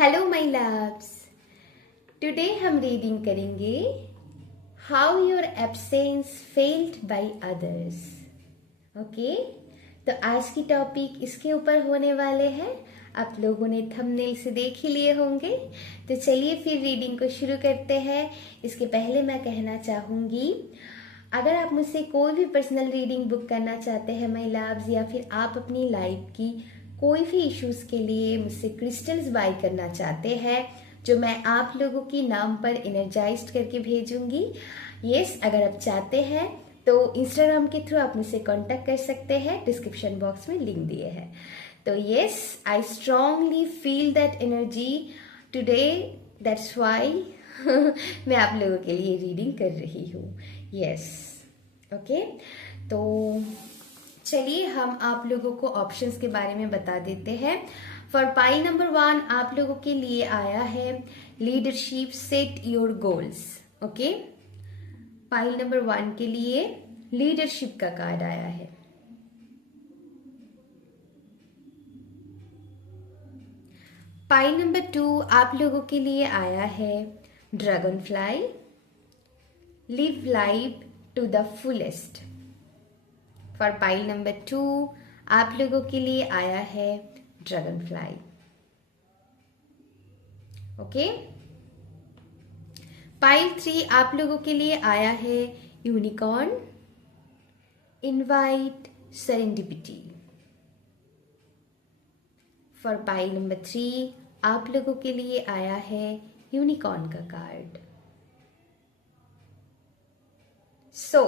Hello my loves. Today हम reading करेंगे how your absence felt by others. Okay, तो आज की टॉपिक इसके ऊपर होने वाले हैं। आप लोगों ने थंबनेल से देख ही लिए होंगे, तो चलिए फिर रीडिंग को शुरू करते हैं। इसके पहले मैं कहना चाहूँगी, अगर आप मुझसे कोई भी पर्सनल रीडिंग बुक करना चाहते हैं माय लव्स, या फिर आप अपनी लाइफ की कोई भी इश्यूज के लिए मुझसे क्रिस्टल्स बाय करना चाहते हैं, जो मैं आप लोगों की नाम पर एनर्जाइज्ड करके भेजूंगी। यस, अगर आप चाहते हैं तो इंस्टाग्राम के थ्रू आप मुझसे कांटेक्ट कर सकते हैं, डिस्क्रिप्शन बॉक्स में लिंक दिए हैं। तो yes, I strongly feel that energy today, that's why मैं आप लोगों के लिए रीडिंग कर रही हूँ। यस, ओके, तो चलिए हम आप लोगों को ऑप्शंस के बारे में बता देते हैं। फॉर पाइल नंबर 1 आप लोगों के लिए आया है leadership, set your goals. Okay, pile number 1 के लिए लीडरशिप का कार्ड आया है। पाइल नंबर 2 आप लोगों के लिए आया है dragonfly, live life to the fullest. For pile number 2 आप लोगों के लिए आया है ड्रैगन फ्लाई। ओके, पाइल 3 आप लोगों के लिए आया है unicorn, invite serendipity. For pile number 3 आप लोगों के लिए आया है यूनिकॉर्न का कार्ड। सो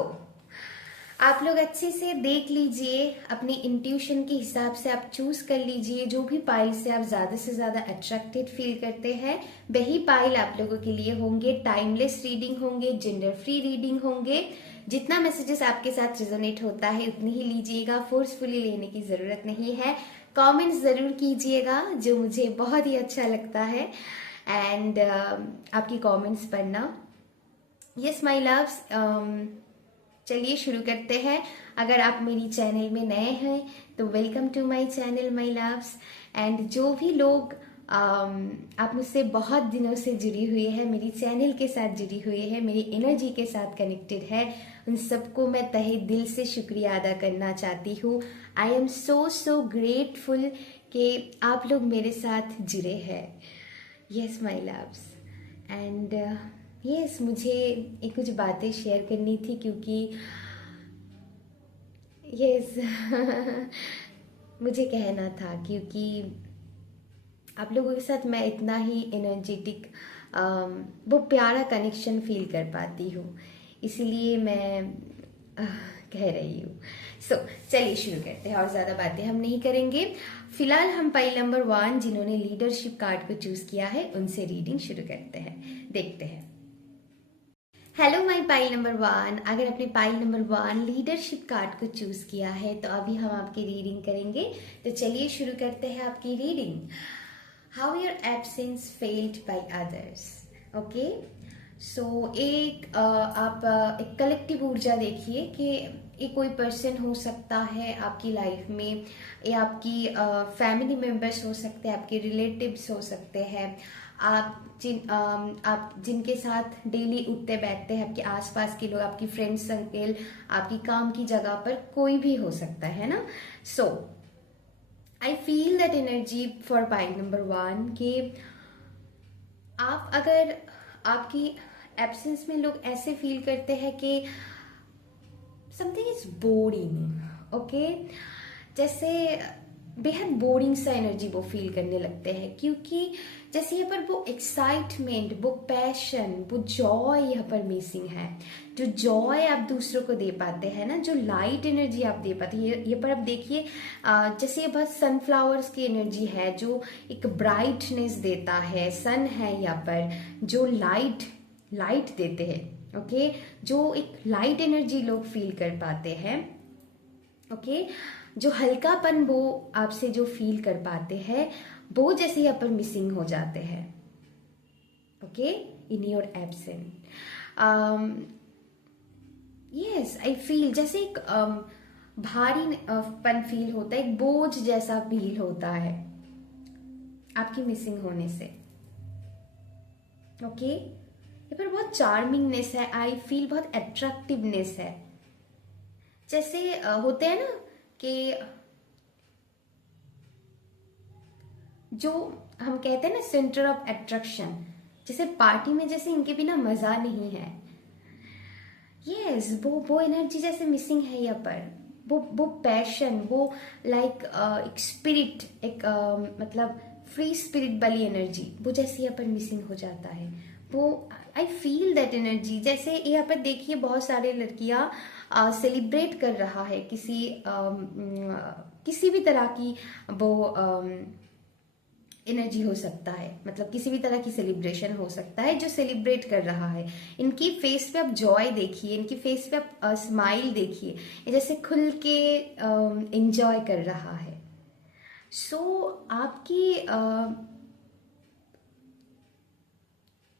आप लोग अच्छे से देख लीजिए, अपनी इंट्यूशन के हिसाब से आप चूज कर लीजिए जो भी पाइल से आप ज्यादा से ज्यादा अट्रैक्टेड फील करते हैं, वही पाइल आप लोगों के लिए होंगे। टाइमलेस रीडिंग होंगे, जेंडर फ्री रीडिंग होंगे। जितना मैसेजेस आपके साथ रिजोनेट होता है उतनी ही लीजिएगा, फोर्सफुली लेने की जरूरत नहीं है। कमेंट्स जरूर कीजिएगा, जो मुझे बहुत ही अच्छा लगता है, एंड आपकी कमेंट्स पढ़ना। यस माय लव्स, चलिए शुरू करते हैं। अगर आप मेरी चैनल में नए हैं तो welcome to my channel my loves. And जो भी लोग आप मुझसे बहुत दिनों से जुड़ी हुई है, मेरी चैनल के साथ जुड़ी हुई है, मेरी एनर्जी के साथ कनेक्टेड है, उन सबको मैं तहे दिल से शुक्रिया अदा करना चाहती हूँ। आई एम सो ग्रेटफुल कि आप लोग मेरे साथ जुड़े हैं। Yes my loves, and yes, मुझे एक कुछ बातें शेयर करनी थी, क्योंकि यस मुझे कहना था, क्योंकि आप लोगों के साथ मैं इतना ही एनर्जेटिक, वो प्यारा कनेक्शन फील कर पाती हूँ, इसीलिए मैं कह रही हूँ। सो चलिए शुरू करते हैं, और ज़्यादा बातें हम नहीं करेंगे। फिलहाल हम पाइल नंबर 1 जिन्होंने लीडरशिप कार्ड को चूज किया है उनसे रीडिंग शुरू करते हैं, देखते हैं। हेलो माय पाइल नंबर 1, अगर आपने पाइल नंबर 1 लीडरशिप कार्ड को चूज किया है तो अभी हम आपकी रीडिंग करेंगे। तो चलिए शुरू करते हैं आपकी reading. How your absence felt by others. Okay, so आप एक कलेक्टिव ऊर्जा देखिए कि एक कोई पर्सन हो सकता है आपकी लाइफ में, या आपकी फैमिली मेंबर्स हो सकते हैं, आपके रिलेटिव्स हो सकते हैं, आप जिनके साथ डेली उठते बैठते हैं, आपके आसपास के लोग, आपकी फ्रेंड सर्कल, आपकी काम की जगह पर कोई भी हो सकता है ना। So I feel that energy for pile number 1 कि आप अगर आपकी एब्सेंस में लोग ऐसे फील करते हैं कि समथिंग इज बोरिंग। ओके, जैसे बेहद बोरिंग सा एनर्जी वो फील करने लगते हैं, क्योंकि जैसे यहाँ पर वो एक्साइटमेंट, वो पैशन, वो जॉय यहाँ पर मिसिंग है। जो जॉय आप दूसरों को दे पाते हैं ना, जो लाइट एनर्जी आप दे पाते हैं, ये पर आप देखिए, जैसे ये बस सनफ्लावर्स की एनर्जी है जो एक ब्राइटनेस देता है। सन है यहाँ पर जो लाइट देते हैं। ओके, जो एक लाइट एनर्जी लोग फील कर पाते हैं। ओके, जो हल्कापन वो आपसे जो फील कर पाते हैं, वो जैसे यहाँ पर मिसिंग हो जाते हैं। Okay, in your absent, yes I feel जैसे एक भारी पन फील होता है, एक बोझ जैसा फील होता है। आपकी मिसिंग होने से। ओके, ये पर बहुत चार्मिंगनेस है, आई फील बहुत अट्रैक्टिवनेस है। जैसे होते हैं ना कि जो हम कहते हैं ना सेंटर ऑफ अट्रैक्शन, जैसे पार्टी में जैसे इनके बिना मजा नहीं है। यस, वो एनर्जी जैसे मिसिंग है यहाँ पर। वो पैशन, वो लाइक एक स्पिरिट, एक मतलब फ्री स्पिरिट वाली एनर्जी, वो जैसे यहाँ पर मिसिंग हो जाता है। वो आई फील दैट एनर्जी। जैसे यहाँ पर देखिए बहुत सारे लड़कियां सेलिब्रेट कर रहा है किसी भी तरह की वो एनर्जी हो सकता है, मतलब किसी भी तरह की सेलिब्रेशन हो सकता है जो सेलिब्रेट कर रहा है। इनकी फेस पे आप जॉय देखिए, इनकी फेस पे आप स्माइल देखिए, ये जैसे खुल के एंजॉय कर रहा है। सो आपकी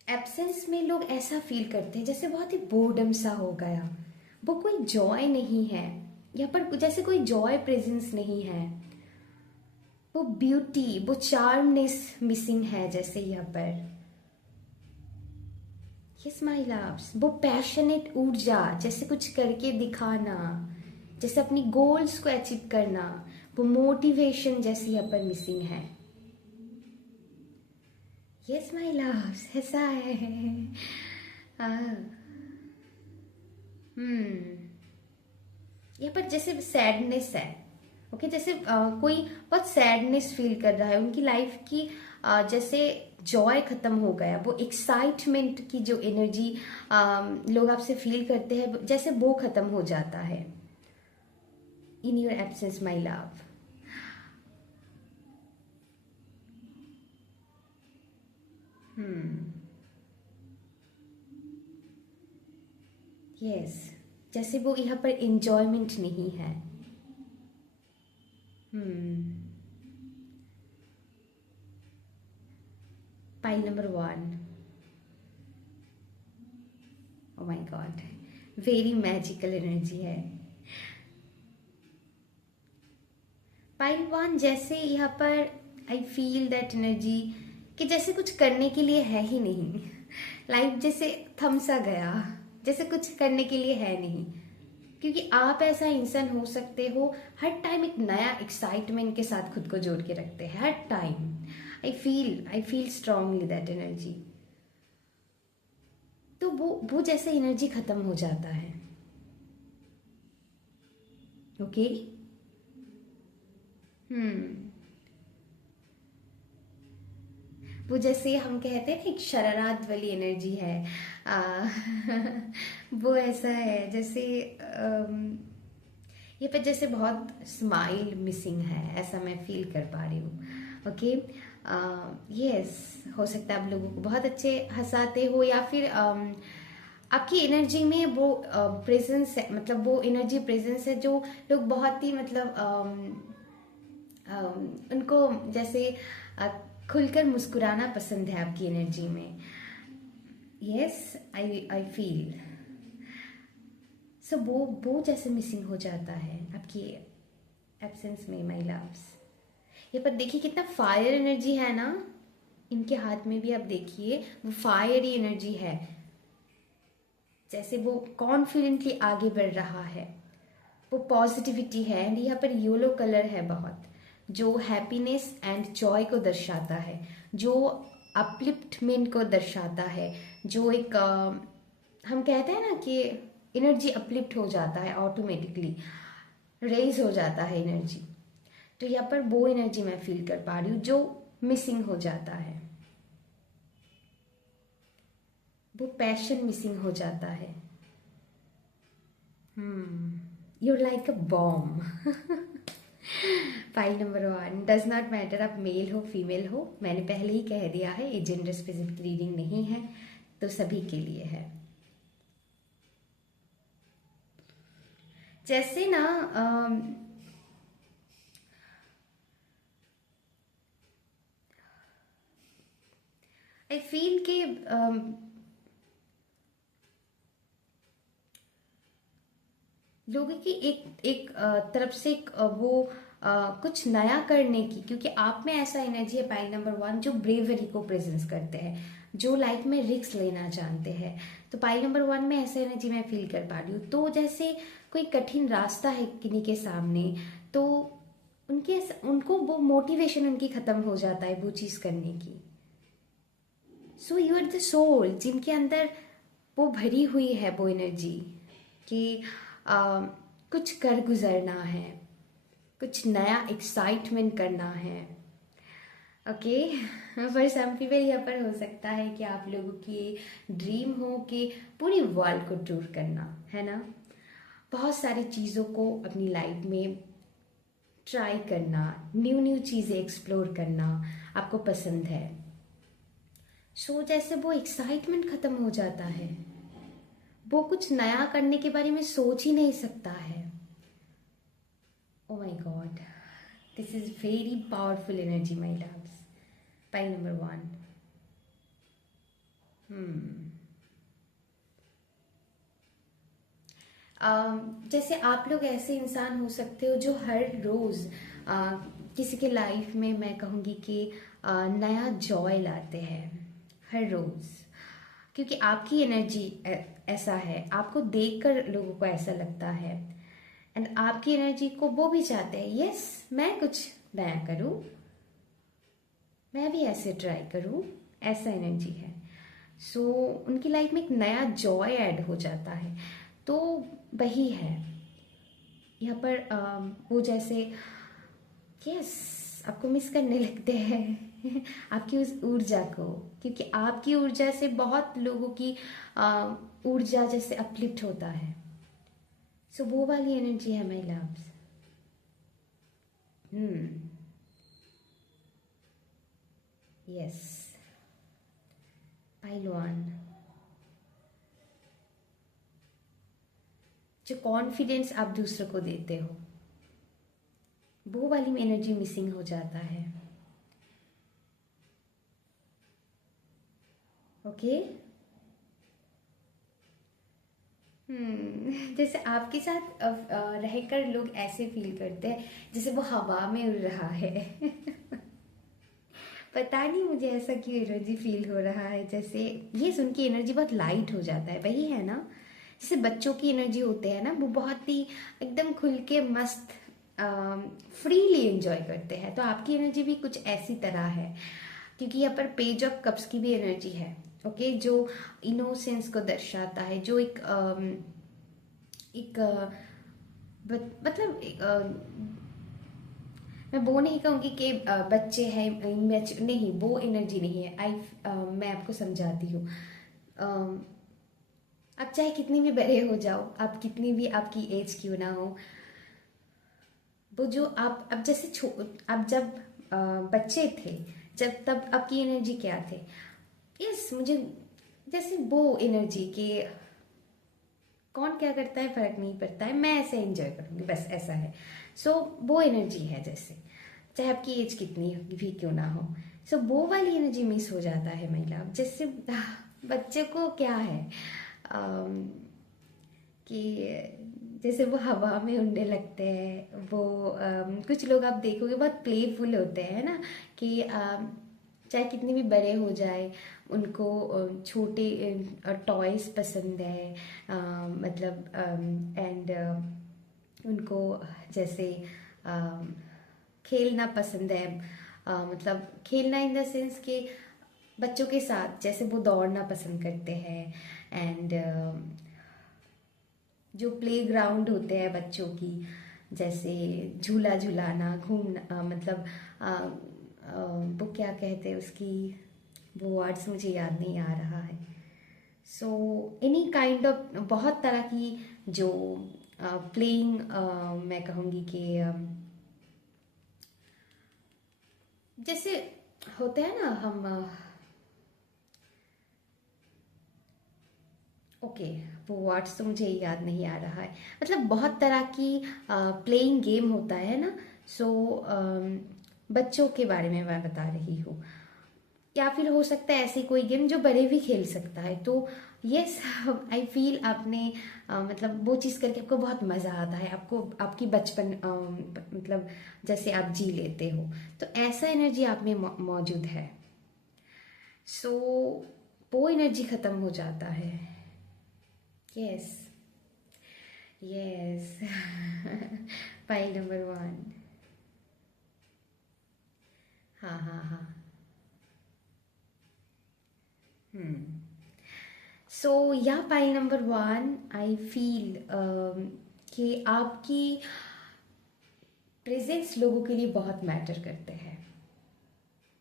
एब्सेंस में लोग ऐसा फील करते हैं जैसे बहुत ही बोर्डम सा हो गया, वो कोई जॉय नहीं है यहाँ पर, जैसे कोई जॉय प्रेजेंस नहीं है, वो ब्यूटी, वो चार्मनेस मिसिंग है जैसे यहाँ पर। यस माय लव्स, वो पैशनेट ऊर्जा, जैसे कुछ करके दिखाना, जैसे अपनी गोल्स को अचीव करना, वो मोटिवेशन जैसे यहाँ पर मिसिंग है। यस माय लव्स, ऐसा है। यहाँ पर जैसे सैडनेस है। ओके, जैसे कोई बहुत सैडनेस फील कर रहा है, उनकी लाइफ की जैसे जॉय खत्म हो गया, वो एक्साइटमेंट की जो एनर्जी लोग आपसे फील करते हैं जैसे वो खत्म हो जाता है in your absence my love. Yes, जैसे वो यहाँ पर एंजॉयमेंट नहीं है। Pile number 1। Oh my God, very magical energy है। पाइल 1 जैसे यहाँ पर आई फील दैट एनर्जी कि जैसे कुछ करने के लिए है ही नहीं, लाइफ जैसे थम सा गया, जैसे कुछ करने के लिए है नहीं। क्योंकि आप ऐसा इंसान हो सकते हो हर टाइम एक नया एक्साइटमेंट के साथ खुद को जोड़ के रखते हैं हर time. I feel strongly that energy. तो वो जैसे एनर्जी खत्म हो जाता है। ओके, वो जैसे हम कहते हैं ना एक शरारत वाली एनर्जी है। आ, वो ऐसा है जैसे ये पर जैसे बहुत स्माइल मिसिंग है, ऐसा मैं फील कर पा रही हूँ। ओके, यस, हो सकता है आप लोगों को बहुत अच्छे हंसाते हो, या फिर आपकी एनर्जी में वो प्रेजेंस है, मतलब वो एनर्जी प्रेजेंस है जो लोग बहुत ही मतलब उनको जैसे खुलकर मुस्कुराना पसंद है आपकी एनर्जी में। यस, आई फील सो वो जैसे मिसिंग हो जाता है आपकी एब्सेंस में माय लव्स। ये पर देखिए कितना फायर एनर्जी है ना, इनके हाथ में भी आप देखिए वो फायर एनर्जी है, जैसे वो कॉन्फिडेंटली आगे बढ़ रहा है, वो पॉजिटिविटी है। एंड यहाँ पर येलो कलर है बहुत, जो हैप्पीनेस एंड जॉय को दर्शाता है, जो अपलिफ्टमेंट को दर्शाता है, जो एक हम कहते हैं ना कि एनर्जी अपलिफ्ट हो जाता है ऑटोमेटिकली, रेज हो जाता है एनर्जी। तो यहाँ पर वो एनर्जी मैं फील कर पा रही हूँ जो मिसिंग हो जाता है, वो पैशन मिसिंग हो जाता है। You're like a bomb. File number 1, does not matter आप मेल हो फीमेल हो, मैंने पहले ही कह दिया है ये जेंडर स्पेसिफिक रीडिंग नहीं है, तो सभी के लिए है। जैसे ना आई फील के लोगों की एक एक तरफ से एक वो कुछ नया करने की, क्योंकि आप में ऐसा एनर्जी है पाइल नंबर 1 जो ब्रेवरी को प्रेजेंस करते हैं, जो लाइफ में रिस्क लेना जानते हैं। तो पाइल नंबर 1 में ऐसा एनर्जी मैं फील कर पा रही हूँ। तो जैसे कोई कठिन रास्ता है किन्हीं के सामने, तो उनको वो मोटिवेशन उनकी खत्म हो जाता है वो चीज़ करने की। So you are the soul जिनके अंदर वो भरी हुई है वो एनर्जी कि कुछ कर गुजरना है, कुछ नया एक्साइटमेंट करना है। ओके पर सम पीपल यहाँ पर हो सकता है कि आप लोगों की ड्रीम हो कि पूरी वर्ल्ड को टूर करना, है ना, बहुत सारी चीज़ों को अपनी लाइफ में ट्राई करना, न्यू न्यू चीज़ें एक्सप्लोर करना आपको पसंद है। सो जैसे वो एक्साइटमेंट खत्म हो जाता है, वो कुछ नया करने के बारे में सोच ही नहीं सकता है। Oh my God, this is very powerful energy my loves. Pile number 1। जैसे आप लोग ऐसे इंसान हो सकते हो जो हर रोज किसी के लाइफ में, मैं कहूँगी कि नया जॉय लाते हैं हर रोज, क्योंकि आपकी एनर्जी ऐसा है, आपको देखकर लोगों को ऐसा लगता है, एंड आपकी एनर्जी को वो भी चाहते हैं, यस मैं कुछ नया करूं, मैं भी ऐसे ट्राई करूं, ऐसा एनर्जी है। सो उनकी लाइफ में एक नया जॉय ऐड हो जाता है। तो वही है यहाँ पर वो जैसे यस आपको मिस करने लगते हैं आपकी उस ऊर्जा को, क्योंकि आपकी ऊर्जा से बहुत लोगों की ऊर्जा जैसे अपलिफ्ट होता है। सो वो वाली एनर्जी है माय लव्स। यस पाइल 1, जो कॉन्फिडेंस आप दूसरों को देते हो, वो वाली एनर्जी मिसिंग हो जाता है। ओके जैसे आपके साथ रहकर लोग ऐसे फील करते हैं जैसे वो हवा में उड़ रहा है पता नहीं मुझे ऐसा क्यों एनर्जी फील हो रहा है, जैसे ये सुन के एनर्जी बहुत लाइट हो जाता है, वही है ना, जैसे बच्चों की एनर्जी होते हैं ना, वो बहुत ही एकदम खुल के मस्त फ्रीली एंजॉय करते हैं। तो आपकी एनर्जी भी कुछ ऐसी तरह है, क्योंकि यहाँ पर पेज ऑफ कप्स की भी एनर्जी है। ओके जो इनोसेंस को दर्शाता है, जो एक मतलब मैं वो नहीं कहूँगी कि बच्चे हैं नहीं, वो एनर्जी नहीं है। मैं आपको समझाती हूँ। आप चाहे कितनी भी बड़े हो जाओ, आप कितनी भी आपकी एज क्यों ना हो, वो जो आप अब जैसे आप जब बच्चे थे, जब तब आपकी एनर्जी क्या थे, यस मुझे जैसे वो एनर्जी के कौन क्या करता है फर्क नहीं पड़ता है, मैं ऐसे एंजॉय करूँगी, बस ऐसा है। सो वो एनर्जी है, जैसे चाहे आपकी एज कितनी भी क्यों ना हो। सो वो वाली एनर्जी मिस हो जाता है महिला, जैसे बच्चे को क्या है कि जैसे वो हवा में उड़ने लगते हैं, वो कुछ लोग आप देखोगे बहुत प्लेफुल होते हैं ना, कि चाहे कितने भी बड़े हो जाए उनको छोटे टॉयज पसंद है, मतलब एंड उनको जैसे खेलना पसंद है, मतलब खेलना इन द सेंस कि बच्चों के साथ जैसे वो दौड़ना पसंद करते हैं, एंड जो प्ले ग्राउंड होते हैं बच्चों की, जैसे झूला झूलाना, घूमना, मतलब वो क्या कहते हैं उसकी, वो वर्ड्स मुझे याद नहीं आ रहा है। सो एनी काइंड ऑफ बहुत तरह की जो प्लेइंग, मैं कहूँगी कि जैसे होते हैं ना हम ओके वो वर्ड्स तो मुझे याद नहीं आ रहा है, मतलब बहुत तरह की प्लेइंग गेम होता है ना। सो बच्चों के बारे में मैं बता रही हूँ। या फिर हो सकता है ऐसी कोई गेम जो बड़े भी खेल सकता है। तो यस, आई फील आपने मतलब वो चीज़ करके आपको बहुत मज़ा आता है, आपको आपकी बचपन मतलब जैसे आप जी लेते हो, तो ऐसा एनर्जी आप में मौजूद है। सो वो एनर्जी ख़त्म हो जाता है। Yes, yes. Pile number 1। हाँ हाँ हाँ। सो या फाइल नंबर 1, आई फील कि आपकी प्रेजेंस लोगों के लिए बहुत मैटर करते हैं,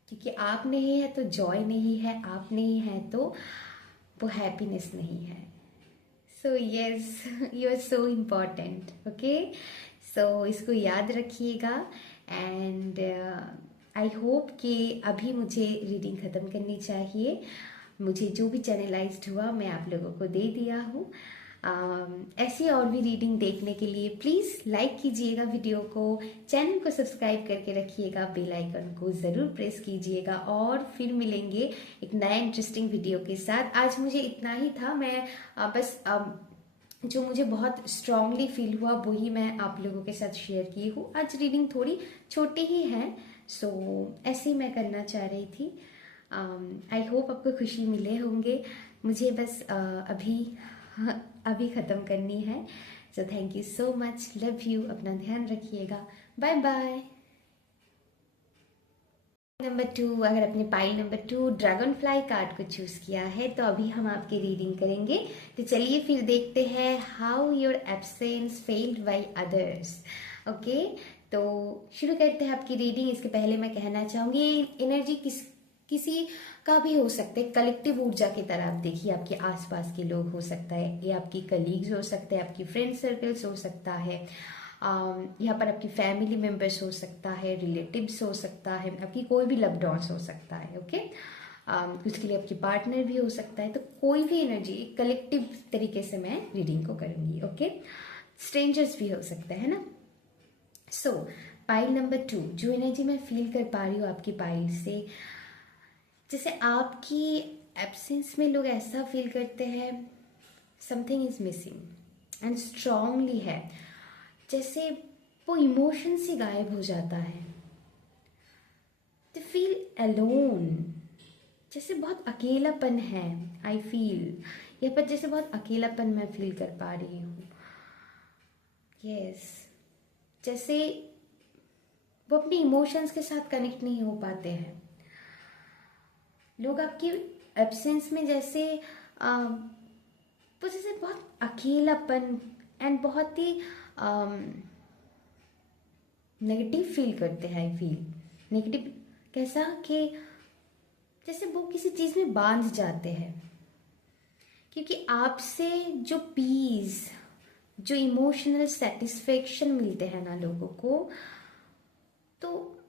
क्योंकि आप नहीं है तो जॉय नहीं है, आप नहीं है तो वो हैप्पीनेस नहीं है। So yes, you are so important. Okay, so इसको याद रखिएगा। एंड आई होप कि अभी मुझे रीडिंग ख़त्म करनी चाहिए। मुझे जो भी चैनलाइज्ड हुआ मैं आप लोगों को दे दिया हूँ। ऐसी और भी रीडिंग देखने के लिए प्लीज़ लाइक कीजिएगा वीडियो को, चैनल को सब्सक्राइब करके रखिएगा, बेल आइकन को ज़रूर प्रेस कीजिएगा, और फिर मिलेंगे एक नया इंटरेस्टिंग वीडियो के साथ। आज मुझे इतना ही था। मैं बस जो मुझे बहुत स्ट्रांगली फील हुआ वही मैं आप लोगों के साथ शेयर की हूँ। आज रीडिंग थोड़ी छोटी ही है, सो ऐसे ही मैं करना चाह रही थी। आई होप आपको खुशी मिले होंगे। मुझे बस अभी ख़त्म करनी है। So thank you so much, love you, अपना ध्यान रखिएगा, बाय बाय। नंबर 2, अगर अपने pile number 2 dragon fly card को चूज किया है तो अभी हम आपकी रीडिंग करेंगे। तो चलिए फिर देखते हैं how your absence felt by others. Okay, तो शुरू करते हैं आपकी रीडिंग। इसके पहले मैं कहना चाहूँगी एनर्जी किसी का भी हो सकता है, कलेक्टिव ऊर्जा की तरह आप देखिए। आपके आसपास के लोग हो सकता है, ये आपकी कलीग्स हो सकते हैं, आपकी फ्रेंड सर्कल्स हो सकता है, यहाँ पर आपकी फैमिली मेम्बर्स हो सकता है, रिलेटिव्स हो सकता है, आपकी कोई भी लव्ड वंस हो सकता है। ओके, कुछ के लिए आपकी पार्टनर भी हो सकता है। तो कोई भी एनर्जी कलेक्टिव तरीके से मैं रीडिंग को करूँगी। ओके, स्ट्रेंजर्स भी हो सकते हैं ना। सो पाइल नंबर 2, जो एनर्जी मैं फील कर पा रही हूँ आपकी पाइल से, जैसे आपकी एब्सेंस में लोग ऐसा फील करते हैं something is missing and strongly है, जैसे वो इमोशन से गायब हो जाता है। दे फील अलोन, जैसे बहुत अकेलापन है। आई फील यहाँ पर जैसे बहुत अकेलापन मैं फील कर पा रही हूँ। यस, जैसे वो अपने इमोशंस के साथ कनेक्ट नहीं हो पाते हैं। लोग आपकी एब्सेंस में जैसे वो जैसे बहुत अकेलापन एंड बहुत ही नेगेटिव फील करते हैं। आई फील नेगेटिव कैसा कि जैसे वो किसी चीज़ में बांध जाते हैं, क्योंकि आपसे जो पीस, जो इमोशनल सेटिस्फेक्शन मिलते हैं ना लोगों को, तो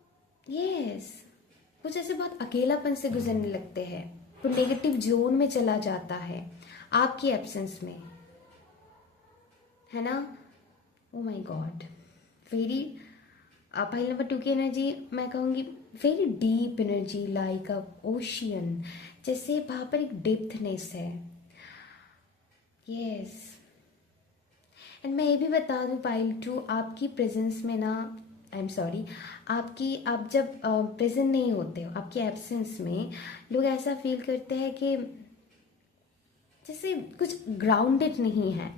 यस वो जैसे बहुत अकेलापन से गुजरने लगते हैं। वो नेगेटिव जोन में चला जाता है आपकी एब्सेंस में, है ना। Oh my God, very pile number 2 की एनर्जी मैं कहूँगी वेरी डीप एनर्जी, लाइक अ ओशियन, जैसे वहाँ पर एक डेप्थनेस है। यस, एंड मैं ये भी बता दूँ पाइल 2 आपकी प्रेजेंस में ना, आई एम सॉरी, आप जब प्रेजेंट नहीं होते हो, आपकी एब्सेंस में लोग ऐसा फील करते हैं कि जैसे कुछ ग्राउंडेड नहीं है,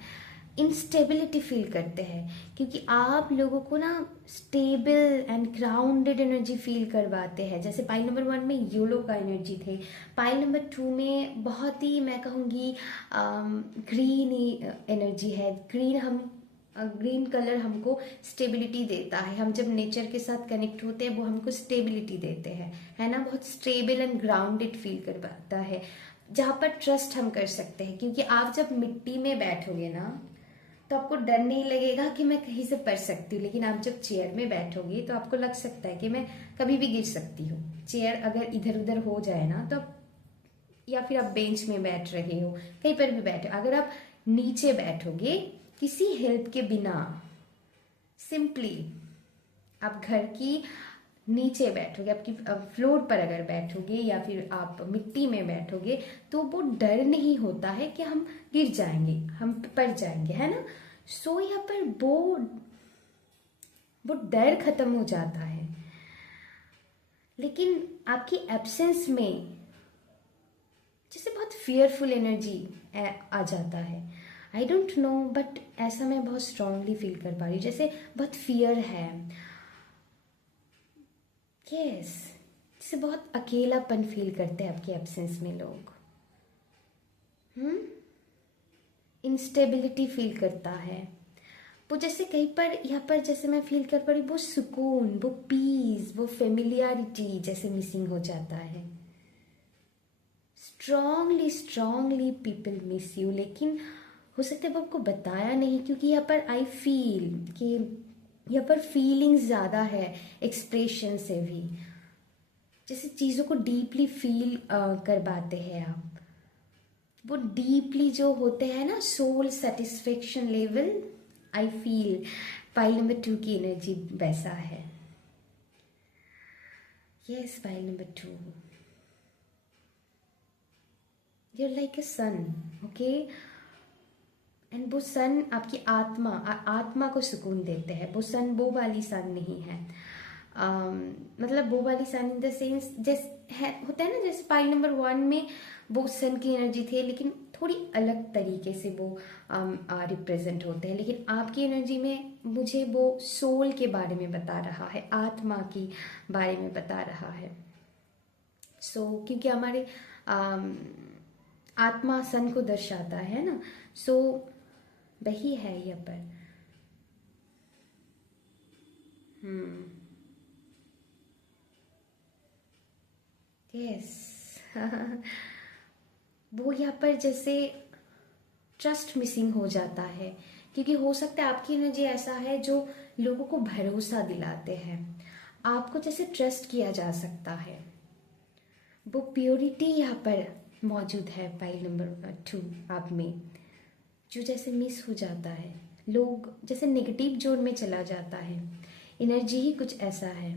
इंस्टेबिलिटी फील करते हैं, क्योंकि आप लोगों को ना stable and grounded energy feel करवाते हैं। जैसे पाइल नंबर 1 में योलो का एनर्जी थे, पाइल नंबर 2 में बहुत ही मैं कहूँगी ग्रीन एनर्जी है। ग्रीन कलर हमको स्टेबिलिटी देता है। हम जब नेचर के साथ कनेक्ट होते हैं वो हमको स्टेबिलिटी देते हैं, है ना। बहुत स्टेबल एंड ग्राउंडेड फील करवाता है, जहाँ पर ट्रस्ट हम कर सकते हैं। क्योंकि आप जब मिट्टी में बैठोगे ना तो आपको डर नहीं लगेगा कि मैं कहीं से पड़ सकती हूँ, लेकिन आप जब चेयर में बैठोगे तो आपको लग सकता है कि मैं कभी भी गिर सकती हूँ। चेयर अगर इधर उधर हो जाए ना तो, या फिर आप बेंच में बैठ रहे हो, कहीं पर भी बैठे, अगर आप नीचे बैठोगे किसी हेल्प के बिना, सिंपली आप घर की नीचे बैठोगे, आपकी फ्लोर पर अगर बैठोगे या फिर आप मिट्टी में बैठोगे, तो वो डर नहीं होता है कि हम गिर जाएंगे, हम पड़ जाएंगे, है ना। सो यहाँ पर वो डर खत्म हो जाता है। लेकिन आपकी एब्सेंस में जैसे बहुत फियरफुल एनर्जी आ जाता है। आई डोंट नो, बट ऐसा मैं बहुत स्ट्रांगली फील कर पा रही हूँ, जैसे बहुत फियर है। यस, जैसे बहुत अकेलापन फील करते हैं आपके एब्सेंस में लोग। इंस्टेबिलिटी फील करता है वो, जैसे कहीं पर यहाँ पर जैसे मैं फील कर पा रही हूँ, वो सुकून, वो पीस, वो फेमिलियरिटी जैसे मिसिंग हो जाता है। Strongly strongly people miss you, लेकिन हो सकता है वो आपको बताया नहीं, क्योंकि यहाँ पर आई फील कि यहाँ पर फीलिंग्स ज़्यादा है एक्सप्रेशन से भी, जैसे चीज़ों को डीपली फील कर पाते हैं आप। वो डीपली जो होते हैं ना, soul satisfaction level, I feel pile number 2 की एनर्जी वैसा है। Yes, pile number 2, you're like a sun, okay? And वो सन आपकी आत्मा को सुकून देते हैं। वो सन वो वाली सन नहीं है, मतलब वो वाली सन इन द सेंस जैसे है होता है ना, जैसे पाई नंबर 1 में वो सन की एनर्जी थे, लेकिन थोड़ी अलग तरीके से वो रिप्रेजेंट होते हैं। लेकिन आपकी एनर्जी में मुझे वो सोल के बारे में बता रहा है, आत्मा की बारे में बता रहा है। क्योंकि हमारे आत्मा सन को दर्शाता है ना, वही है यहाँ पर। यस वो यहाँ पर जैसे ट्रस्ट मिसिंग हो जाता है, क्योंकि हो सकता है आपकी एनर्जी ऐसा है जो लोगों को भरोसा दिलाते हैं, आपको जैसे ट्रस्ट किया जा सकता है। वो प्योरिटी यहाँ पर मौजूद है फाइल नंबर 2 आप में, जो जैसे मिस हो जाता है। लोग जैसे नेगेटिव जोन में चला जाता है, एनर्जी ही कुछ ऐसा है।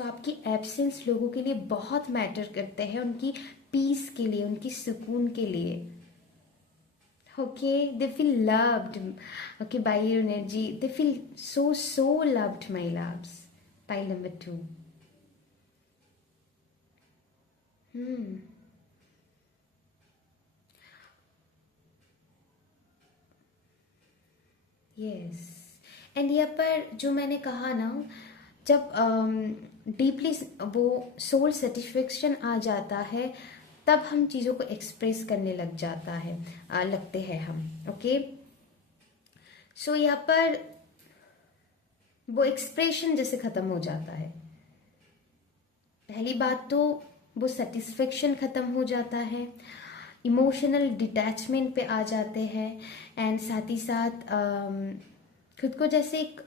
आपकी एब्सेंस लोगों के लिए बहुत मैटर करते हैं, उनकी पीस के लिए, उनकी सुकून के लिए। Okay, they feel loved, okay, by your energy, they feel so loved my loves, file number 2। Yes, and यहाँ पर जो मैंने कहा ना, जब डीपली वो सोल सेटिस्फेक्शन आ जाता है, तब हम चीज़ों को एक्सप्रेस करने लग जाता है, लगते हैं हम। ओके, यहाँ पर वो एक्सप्रेशन जैसे ख़त्म हो जाता है। पहली बात तो वो सेटिस्फेक्शन ख़त्म हो जाता है, इमोशनल डिटैचमेंट पे आ जाते हैं, एंड साथ ही साथ खुद को जैसे एक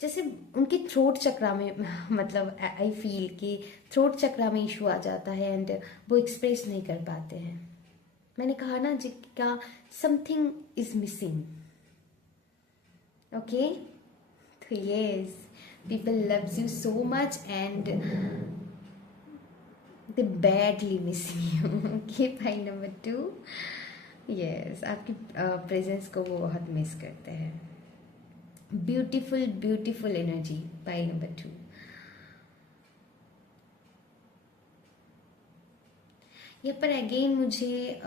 जैसे उनकी थ्रोट चक्रा में मतलब आई फील कि थ्रोट चक्रा में इशू आ जाता है, एंड वो एक्सप्रेस नहीं कर पाते हैं। मैंने कहा ना जिनका समथिंग इज मिसिंग। ओके, तो yes, people loves you so much and they badly missing you. Okay, point number 2, yes, आपकी प्रेजेंस को वो बहुत मिस करते हैं। Beautiful beautiful energy, point number 2। यहाँ पर अगेन मुझे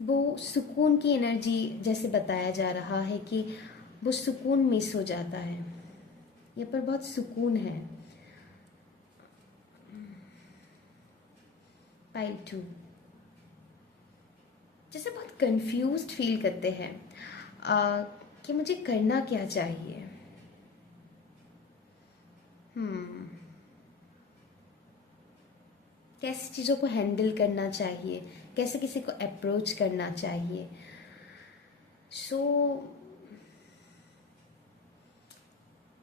वो सुकून की एनर्जी जैसे बताया जा रहा है कि वो सुकून मिस हो जाता है। यहाँ पर बहुत सुकून है, पाइल 2, जैसे बहुत कंफ्यूज्ड फील करते हैं कि मुझे करना क्या चाहिए। कैसे चीज़ों को हैंडल करना चाहिए, कैसे किसी को अप्रोच करना चाहिए।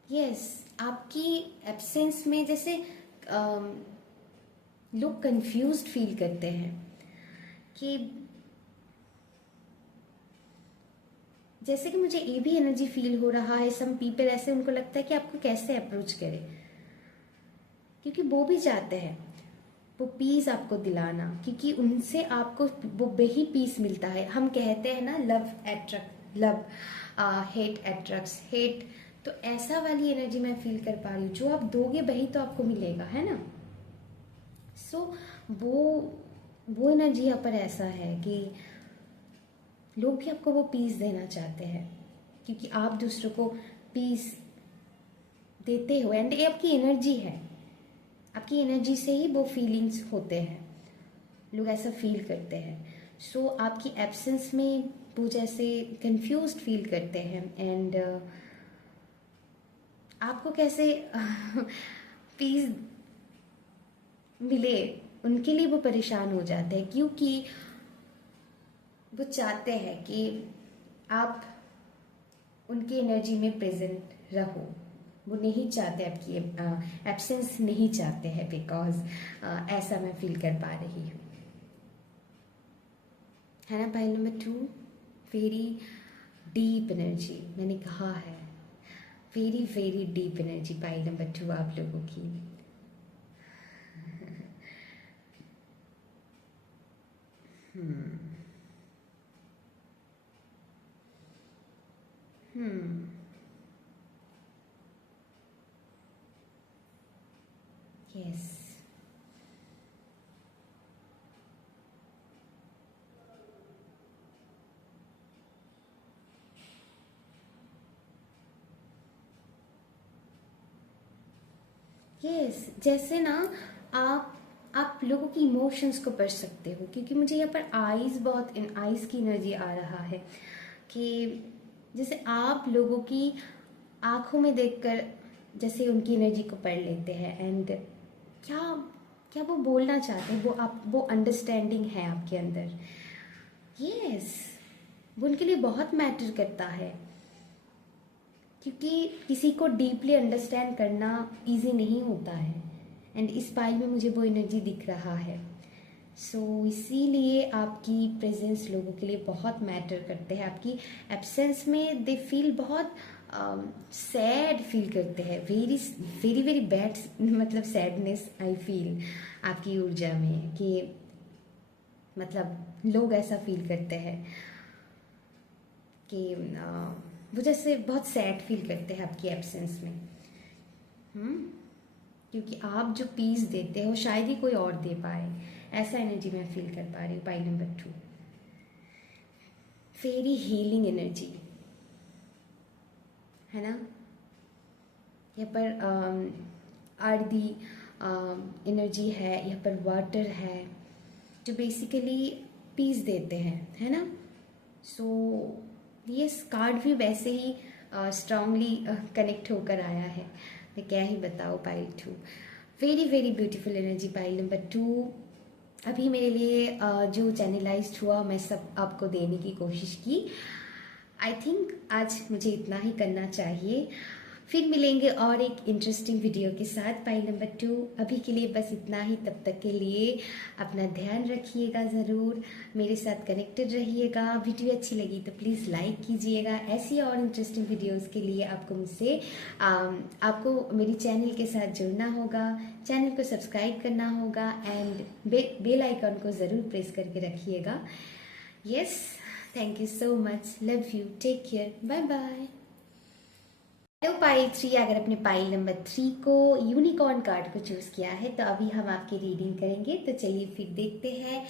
यस, आपकी एब्सेंस में जैसे लोग कंफ्यूज्ड फील करते हैं कि जैसे कि मुझे ये भी एनर्जी फील हो रहा है, सम पीपल ऐसे उनको लगता है कि आपको कैसे अप्रोच करें, क्योंकि वो भी चाहते हैं वो पीस आपको दिलाना, क्योंकि उनसे आपको वो वही पीस मिलता है। हम कहते हैं ना लव हेट एट्रैक्ट्स हेट, तो ऐसा वाली एनर्जी मैं फील कर पा रही हूँ। जो आप दोगे वही तो आपको मिलेगा, है ना। सो वो एनर्जी यहाँ पर ऐसा है कि लोग भी आपको वो पीस देना चाहते हैं, क्योंकि आप दूसरों को पीस देते हो एंड ये आपकी एनर्जी है। आपकी एनर्जी से ही वो फीलिंग्स होते हैं, लोग ऐसा फील करते हैं। सो आपकी एब्सेंस में वो जैसे कंफ्यूज्ड फील करते हैं एंड आपको कैसे पीस मिले उनके लिए वो परेशान हो जाते हैं, क्योंकि वो चाहते हैं कि आप उनकी एनर्जी में प्रेजेंट रहो। वो नहीं चाहते, आपकी एब्सेंस नहीं चाहते हैं, बिकॉज ऐसा मैं फील कर पा रही हूँ, है ना। Pile number 2, very deep energy, मैंने कहा है very very deep energy pile number 2 आप लोगों की। यस, यस, जैसे ना आप लोगों की इमोशंस को पढ़ सकते हो, क्योंकि मुझे यहाँ पर आईज बहुत इन आईज की एनर्जी आ रहा है कि जैसे आप लोगों की आंखों में देखकर जैसे उनकी एनर्जी को पढ़ लेते हैं एंड क्या क्या वो बोलना चाहते हैं, वो अंडरस्टैंडिंग है आपके अंदर। यस, वो उनके लिए बहुत मैटर करता है, क्योंकि किसी को डीपली अंडरस्टैंड करना इजी नहीं होता है एंड इस पाइल में मुझे वो एनर्जी दिख रहा है। सो इसीलिए आपकी प्रेजेंस लोगों के लिए बहुत मैटर करते हैं। आपकी एब्सेंस में दे फील बहुत सैड फील करते हैं, वेरी वेरी वेरी बैड, मतलब सैडनेस आई फील आपकी ऊर्जा में, कि मतलब लोग ऐसा फील करते हैं कि वो जैसे बहुत सैड फील करते हैं आपकी एब्सेंस में। क्योंकि आप जो पीस देते हो शायद ही कोई और दे पाए, ऐसा एनर्जी मैं फील कर पा रही हूँ। Pile number 2, very healing energy, है ना। यहाँ पर अर्दी एनर्जी है, यहाँ पर वाटर है, जो बेसिकली पीस देते हैं, है ना। सो ये कार्ड भी वैसे ही स्ट्रांगली कनेक्ट होकर आया है, मैं क्या ही बताऊँ। Pile 2, very very beautiful energy pile number 2। अभी मेरे लिए जो चैनलाइज्ड हुआ मैं सब आपको देने की कोशिश की। आई थिंक आज मुझे इतना ही करना चाहिए। फिर मिलेंगे और एक इंटरेस्टिंग वीडियो के साथ। पाइल नंबर 2 अभी के लिए बस इतना ही। तब तक के लिए अपना ध्यान रखिएगा, ज़रूर मेरे साथ कनेक्टेड रहिएगा। वीडियो अच्छी लगी तो प्लीज़ लाइक कीजिएगा। ऐसी और इंटरेस्टिंग वीडियोस के लिए आपको मुझसे आपको मेरी चैनल के साथ जुड़ना होगा, चैनल को सब्सक्राइब करना होगा एंड बेल आइकन को ज़रूर प्रेस करके रखिएगा। Yes, thank you so much, love you, take care, bye bye. Hello pile 3, अगर अपने पाइल नंबर 3 को यूनिकॉर्न कार्ड को चूज किया है तो अभी हम आपकी रीडिंग करेंगे। तो चलिए फिर देखते हैं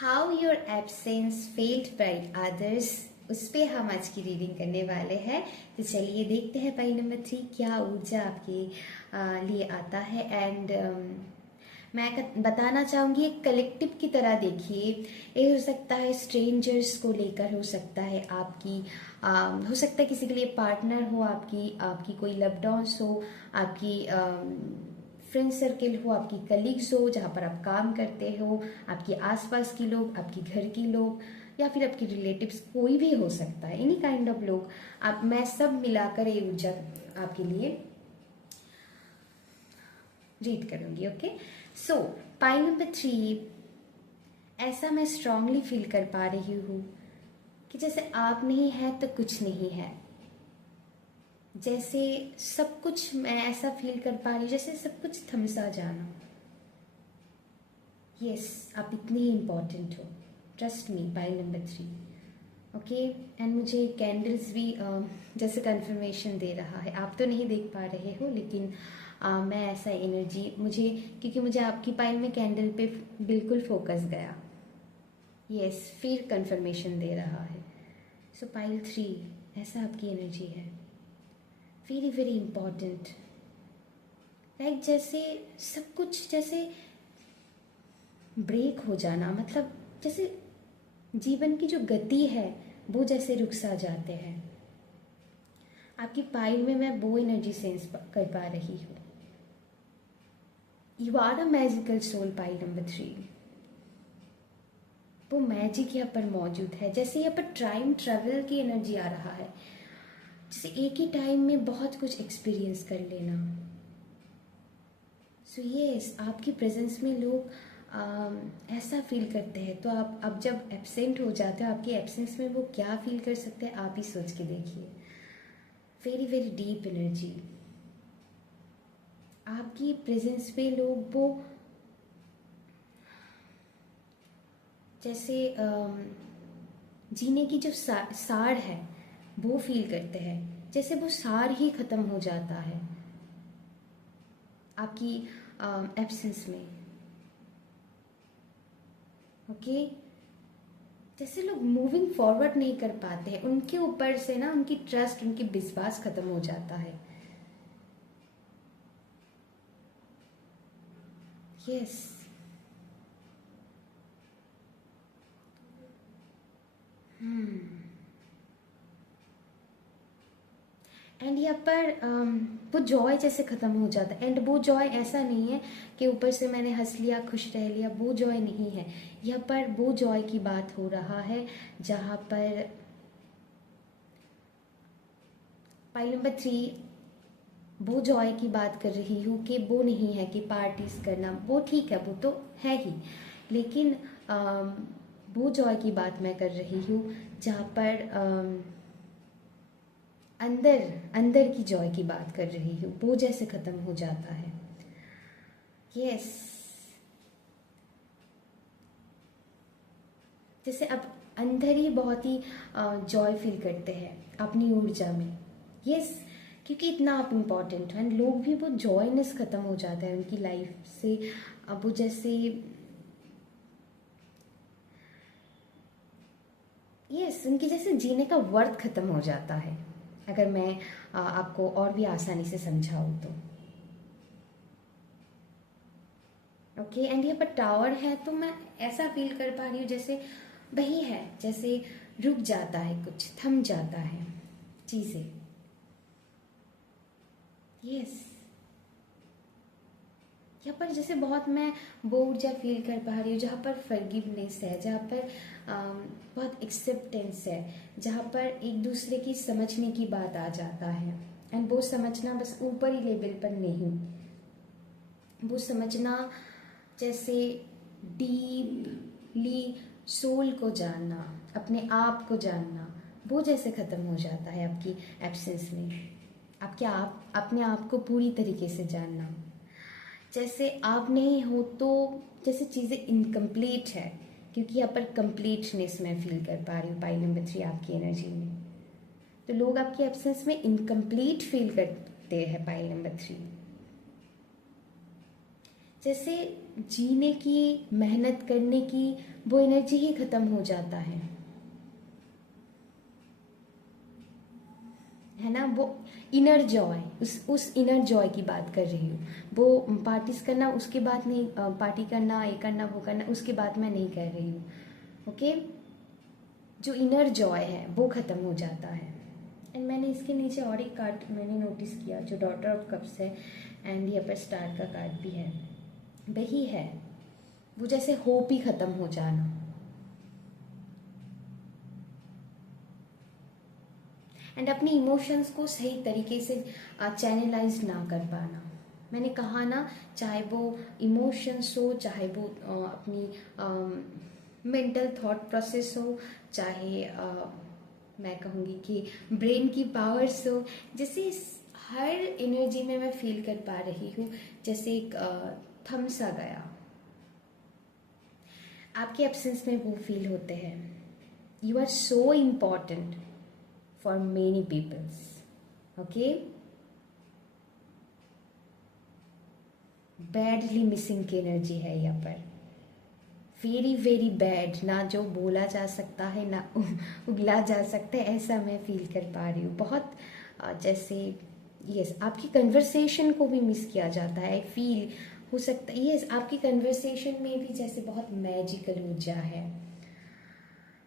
how your absence felt by others, उस पर हम आज की रीडिंग करने वाले हैं। तो चलिए देखते हैं पाइल नंबर 3 क्या ऊर्जा आपके लिए आता है। एंड मैं बताना चाहूँगी एक कलेक्टिव की तरह देखिए। ये हो सकता है स्ट्रेंजर्स को लेकर, हो सकता है आपकी हो सकता है किसी के लिए पार्टनर हो, आपकी कोई लव्ड वंस हो, आपकी फ्रेंड सर्कल हो, आपकी कलीग्स हो जहाँ पर आप काम करते हो, आपके आसपास के लोग, आपके घर के लोग, या फिर आपके रिलेटिव्स, कोई भी हो सकता है, एनी काइंड ऑफ लोग। मैं सब मिलाकर ये ऊर्जा आपके लिए रीड करूँगी। ओके, सो पाई नंबर 3, ऐसा मैं स्ट्रांगली फील कर पा रही हूँ कि जैसे आप नहीं है तो कुछ नहीं है। जैसे सब कुछ मैं ऐसा फील कर पा रही हूँ जैसे सब कुछ थम सा जाना। यस, आप इतनी ही इम्पॉर्टेंट हो, trust me, pi number 3। Okay, and मुझे कैंडल्स भी जैसे कंफर्मेशन दे रहा है। आप तो नहीं देख पा रहे हो, लेकिन मैं ऐसा एनर्जी मुझे, क्योंकि मुझे आपकी पाइल में कैंडल पे बिल्कुल फोकस गया। यस, फिर कंफर्मेशन दे रहा है। सो पाइल 3, ऐसा आपकी एनर्जी है, वेरी वेरी इम्पॉर्टेंट। लाइक जैसे सब कुछ जैसे ब्रेक हो जाना, मतलब जैसे जीवन की जो गति है वो जैसे रुक सा जाते हैं। आपकी पाइल में मैं वो एनर्जी सेंस कर पा रही हूँ। You are a magical soul, pile number 3। वो मैजिक यहाँ पर मौजूद है। जैसे यहाँ पर टाइम ट्रेवल की एनर्जी आ रहा है, जैसे एक ही टाइम में बहुत कुछ एक्सपीरियंस कर लेना। सो यस, आपकी प्रेजेंस में लोग ऐसा फील करते हैं, तो आप अब जब एब्सेंट हो जाते हो, आपकी एब्सेंस में वो क्या फील कर सकते हैं, आप ही सोच के देखिए। Very very deep energy. आपकी प्रेजेंस पे लोग वो जैसे जीने की जो सार है वो फील करते हैं, जैसे वो सार ही खत्म हो जाता है आपकी एब्सेंस में। ओके, जैसे लोग मूविंग फॉरवर्ड नहीं कर पाते हैं, उनके ऊपर से ना उनकी ट्रस्ट, उनकी विश्वास खत्म हो जाता है। यस, एंड यहाँ पर वो जॉय जैसे ख़त्म हो जाता है। एंड वो जॉय ऐसा नहीं है कि ऊपर से मैंने हंस लिया, खुश रह लिया, वो जॉय नहीं है। यहाँ पर वो जॉय की बात हो रहा है जहाँ पर पाइल नंबर 3, वो जॉय की बात कर रही हूँ कि वो नहीं है कि पार्टीज करना, वो ठीक है, वो तो है ही, लेकिन वो जॉय की बात मैं कर रही हूँ जहाँ पर अंदर अंदर की जॉय की बात कर रही हूँ, वो जैसे ख़त्म हो जाता है। यस, जैसे अब अंदर ही बहुत ही जॉय फील करते हैं अपनी ऊर्जा में। यस, क्योंकि इतना आप इम्पॉर्टेंट हो, एंड लोग भी वो जॉयनेस ख़त्म हो जाता है उनकी लाइफ से। अब वो जैसे यस, उनकी जैसे जीने का वर्थ ख़त्म हो जाता है, अगर मैं आपको और भी आसानी से समझाऊँ तो। ओके, एंड यहाँ पर टावर है, तो मैं ऐसा फील कर पा रही हूँ जैसे वही है, जैसे रुक जाता है, कुछ थम जाता है चीज़ें। यस, यहाँ पर जैसे बहुत मैं वो ऊर्जा फील कर पा रही हूँ जहाँ पर फॉरगिवनेस है, जहाँ पर बहुत एक्सेप्टेंस है, जहाँ पर एक दूसरे की समझने की बात आ जाता है। एंड वो समझना बस ऊपरी लेवल पर नहीं, वो समझना जैसे डीपली सोल को जानना, अपने आप को जानना, वो जैसे ख़त्म हो जाता है आपकी एब्सेंस में। आपके आप अपने आप को पूरी तरीके से जानना, जैसे आप नहीं हो तो जैसे चीज़ें इनकम्प्लीट है, क्योंकि यहाँ पर कंप्लीटनेस मैं फील कर पा रही हूँ पाई नंबर 3 आपकी एनर्जी में। तो लोग आपकी एब्सेंस में इनकम्प्लीट फील करते हैं पाई नंबर 3, जैसे जीने की, मेहनत करने की वो एनर्जी ही खत्म हो जाता है ना। वो इनर जॉय, उस इनर जॉय की बात कर रही हूँ। वो पार्टीज करना उसके बाद नहीं, पार्टी करना, ये करना, वो करना, उसके बाद मैं नहीं कह रही हूँ। ओके, जो इनर जॉय है वो खत्म हो जाता है। एंड मैंने इसके नीचे और एक कार्ड मैंने नोटिस किया जो डॉटर ऑफ कप्स है, एंड यहाँ पर स्टार का कार्ड भी है, वही है वो जैसे होप ही खत्म हो जाना। एंड अपनी इमोशंस को सही तरीके से चैनलाइज ना कर पाना। मैंने कहा ना, चाहे वो इमोशंस हो, चाहे वो अपनी मेंटल थॉट प्रोसेस हो, चाहे मैं कहूँगी कि ब्रेन की पावर्स हो, जैसे हर एनर्जी में मैं फील कर पा रही हूँ जैसे एक थम सा गया। आपके एब्सेंस में वो फील होते हैं। You are so important for many peoples, okay. Badly missing की एनर्जी है यहाँ पर, वेरी वेरी बैड, ना जो बोला जा सकता है ना उगला जा सकता है, ऐसा मैं फील कर पा रही हूँ। बहुत जैसे यस आपकी कन्वर्सेशन को भी मिस किया जाता है, फील हो सकता है। यस आपकी कन्वर्सेशन में भी जैसे बहुत मैजिकल ऊर्जा है।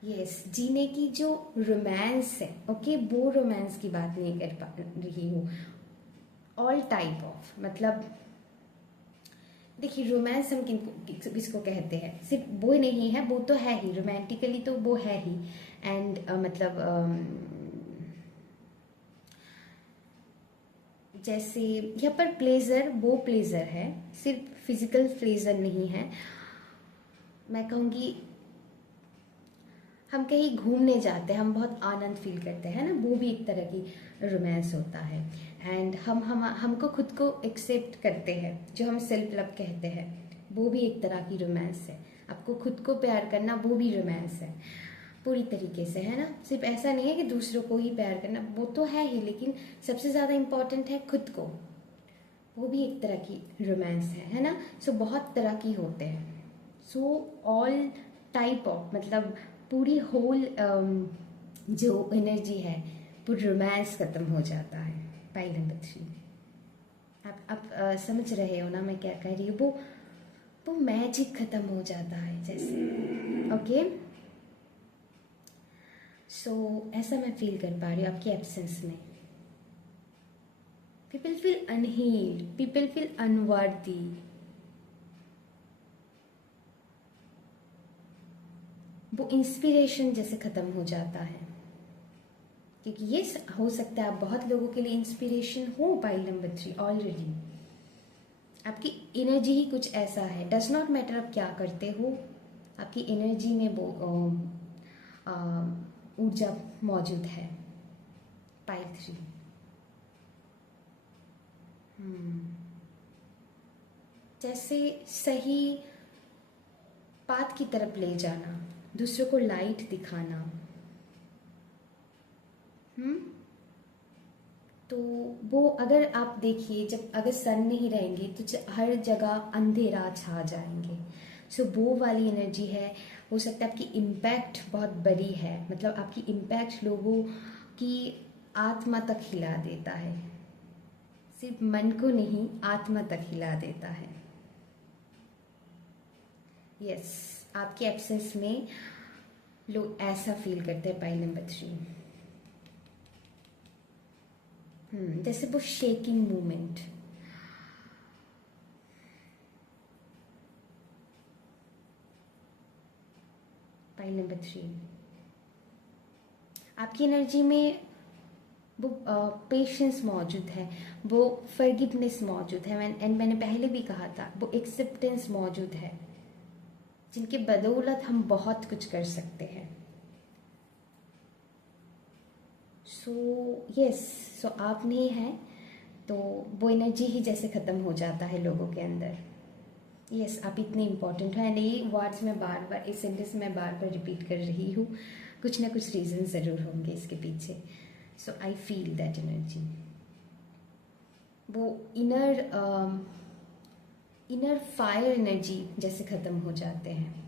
यस जीने की जो रोमांस है, ओके, वो रोमांस की बात नहीं कर पा रही हूँ। ऑल टाइप ऑफ, मतलब देखिए रोमांस हम किसको कहते हैं, सिर्फ वो नहीं है, वो तो है ही, रोमांटिकली तो वो है ही। एंड मतलब जैसे यहाँ पर प्लेजर, वो प्लेजर है, सिर्फ फिजिकल प्लेजर नहीं है। मैं कहूँगी हम कहीं घूमने जाते हैं, हम बहुत आनंद फील करते हैं ना, वो भी एक तरह की रोमांस होता है। एंड हमको खुद को एक्सेप्ट करते हैं, जो हम सेल्फ लव कहते हैं, वो भी एक तरह की रोमांस है। आपको खुद को प्यार करना, वो भी रोमांस है पूरी तरीके से, है ना। सिर्फ ऐसा नहीं है कि दूसरों को ही प्यार करना, वो तो है ही, लेकिन सबसे ज़्यादा इम्पोर्टेंट है खुद को, वो भी एक तरह की रोमांस है ना। सो बहुत तरह की होते हैं। सो ऑल टाइप ऑफ, मतलब पूरी होल जो एनर्जी है, वो रोमांस खत्म हो जाता है। पाइल नंबर 3, आप समझ रहे हो ना मैं क्या कह रही हूँ, वो मैजिक खत्म हो जाता है जैसे, ओके। सो ऐसा मैं फील कर पा रही हूँ आपकी एब्सेंस में। People feel unhealed, people feel unworthy. वो इंस्पिरेशन जैसे खत्म हो जाता है, क्योंकि ये हो सकता है आप बहुत लोगों के लिए इंस्पिरेशन हो। पाइल नंबर 3 ऑलरेडी आपकी एनर्जी ही कुछ ऐसा है, डज नॉट मैटर आप क्या करते हो, आपकी एनर्जी में वो ऊर्जा मौजूद है। पाइल 3 जैसे सही पाथ की तरफ ले जाना, दूसरों को लाइट दिखाना। तो वो अगर आप देखिए, जब अगर सन नहीं रहेंगे तो हर जगह अंधेरा छा जाएंगे। सो वो वाली एनर्जी है। हो सकता है आपकी इम्पैक्ट बहुत बड़ी है, मतलब आपकी इम्पैक्ट लोगों की आत्मा तक हिला देता है, सिर्फ मन को नहीं आत्मा तक हिला देता है। यस आपके एब्सेंस में लोग ऐसा फील करते हैं। पाइल नंबर 3 जैसे वो शेकिंग मूवमेंट। पाइल नंबर 3 आपकी एनर्जी में वो पेशेंस मौजूद है, वो फॉरगिवनेस मौजूद है, मैंने पहले भी कहा था, वो एक्सेप्टेंस मौजूद है, जिनके बदौलत हम बहुत कुछ कर सकते हैं। सो यस, सो आप नहीं हैं तो वो एनर्जी ही जैसे ख़त्म हो जाता है लोगों के अंदर। यस आप इतने इम्पोर्टेंट हैं। ये वर्ड्स में बार बार, इस सेंटेंस में बार बार रिपीट कर रही हूँ, कुछ ना कुछ रीज़न ज़रूर होंगे इसके पीछे। सो आई फील दैट एनर्जी, वो इनर फायर एनर्जी जैसे ख़त्म हो जाते हैं,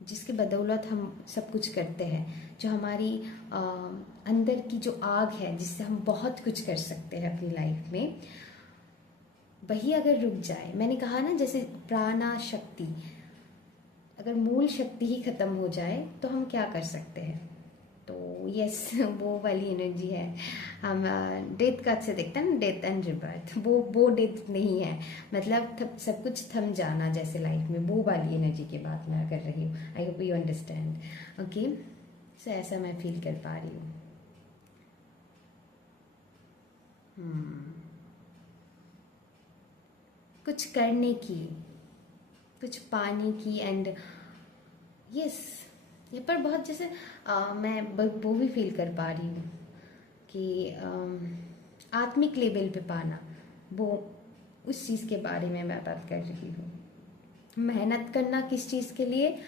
जिसके बदौलत हम सब कुछ करते हैं, जो हमारी अंदर की जो आग है, जिससे हम बहुत कुछ कर सकते हैं अपनी लाइफ में, वही अगर रुक जाए। मैंने कहा ना, जैसे प्राणा शक्ति, अगर मूल शक्ति ही खत्म हो जाए तो हम क्या कर सकते हैं। तो यस वो वाली एनर्जी है। हम डेथ का अच्छे देखते हैं ना, डेथ एंड रिबर्थ, वो डेथ नहीं है, मतलब सब कुछ थम जाना जैसे लाइफ में, वो वाली एनर्जी की बात मैं कर रही हूँ। I hope you understand. Okay, so ऐसा मैं फील कर पा रही हूँ। कुछ करने की, कुछ पाने की। एंड यस, ये पर बहुत जैसे मैं वो भी फील कर पा रही हूँ कि आत्मिक लेवल पे पाना, वो उस चीज़ के बारे में मैं बात कर रही हूँ। मेहनत करना किस चीज़ के लिए?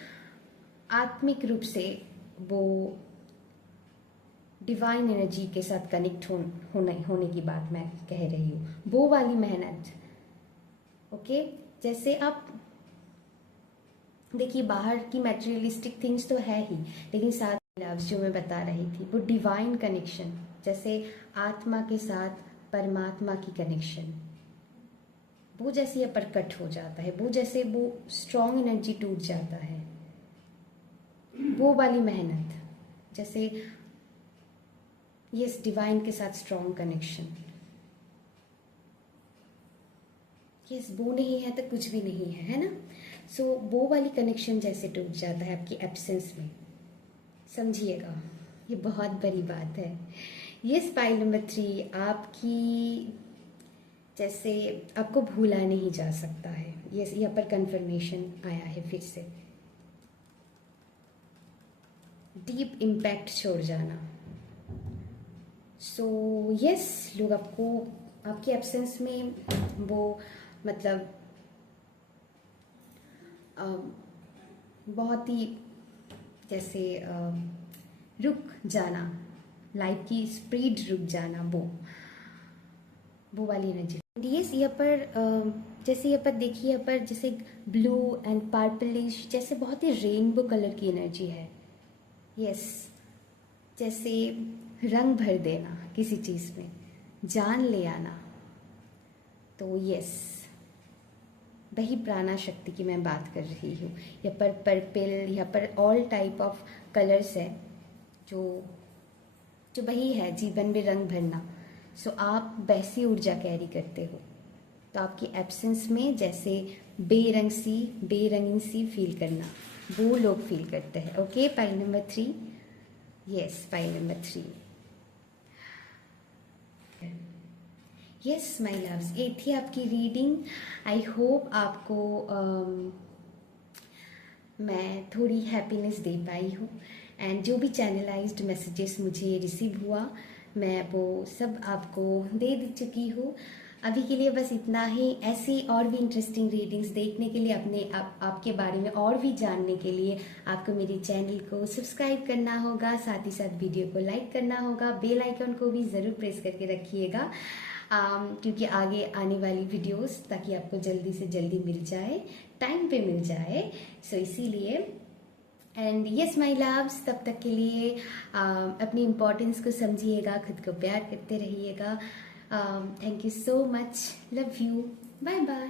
आत्मिक रूप से वो डिवाइन एनर्जी के साथ कनेक्ट होने की बात मैं कह रही हूँ, वो वाली मेहनत। ओके, जैसे आप देखिए बाहर की मैटेरियलिस्टिक थिंग्स तो है ही, लेकिन साथ लव्स जो मैं बता रही थी वो डिवाइन कनेक्शन, जैसे आत्मा के साथ परमात्मा की कनेक्शन, वो जैसे प्रकट हो जाता है, वो जैसे वो स्ट्रॉन्ग एनर्जी टूट जाता है, वो वाली मेहनत। जैसे यस, डिवाइन के साथ स्ट्रॉन्ग कनेक्शन। यस, वो नहीं है तो कुछ भी नहीं है ना? सो वो वाली कनेक्शन जैसे टूट जाता है आपकी एब्सेंस में, समझिएगा, ये बहुत बड़ी बात है। यस, पाइल नंबर 3, आपकी जैसे आपको भूला नहीं जा सकता है। यस, यहाँ पर कंफर्मेशन आया है फिर से, डीप इम्पैक्ट छोड़ जाना। सो यस, लोग आपको आपकी एब्सेंस में वो मतलब बहुत ही जैसे रुक जाना, लाइफ की स्पीड रुक जाना, वो वाली एनर्जी। यस, यहाँ पर जैसे यहाँ पर देखिए, यहाँ पर जैसे ब्लू एंड पर्पलिश जैसे बहुत ही रेनबो कलर की एनर्जी है। यस, जैसे रंग भर देना किसी चीज़ में, जान ले आना। तो यस, वही प्राणा शक्ति की मैं बात कर रही हूँ। यहाँ पर पर्पल, यहाँ पर ऑल टाइप ऑफ कलर्स है, जो वही है जीवन में रंग भरना। सो आप वैसी ऊर्जा कैरी करते हो, तो आपकी एब्सेंस में जैसे बेरंगीन सी फील करना, वो लोग फील करते हैं। Okay, pile number 3। Yes, pile number 3। Yes my loves, ये थी आपकी रीडिंग। आई होप आपको मैं थोड़ी हैप्पीनेस दे पाई हूँ। एंड जो भी चैनलाइज्ड मैसेजेस मुझे रिसीव हुआ, मैं वो सब आपको दे चुकी हूँ। अभी के लिए बस इतना ही। ऐसी और भी इंटरेस्टिंग रीडिंग्स देखने के लिए, आपके बारे में और भी जानने के लिए आपको मेरे चैनल को सब्सक्राइब करना होगा, साथ ही साथ वीडियो को लाइक करना होगा, बेल आइकन को भी ज़रूर प्रेस करके रखिएगा, क्योंकि आगे आने वाली वीडियोस ताकि आपको जल्दी से जल्दी मिल जाए, टाइम पे मिल जाए। सो इसीलिए एंड यस माय लव्स, तब तक के लिए अपनी इम्पोर्टेंस को समझिएगा, खुद को प्यार करते रहिएगा। Thank you so much, love you, bye bye.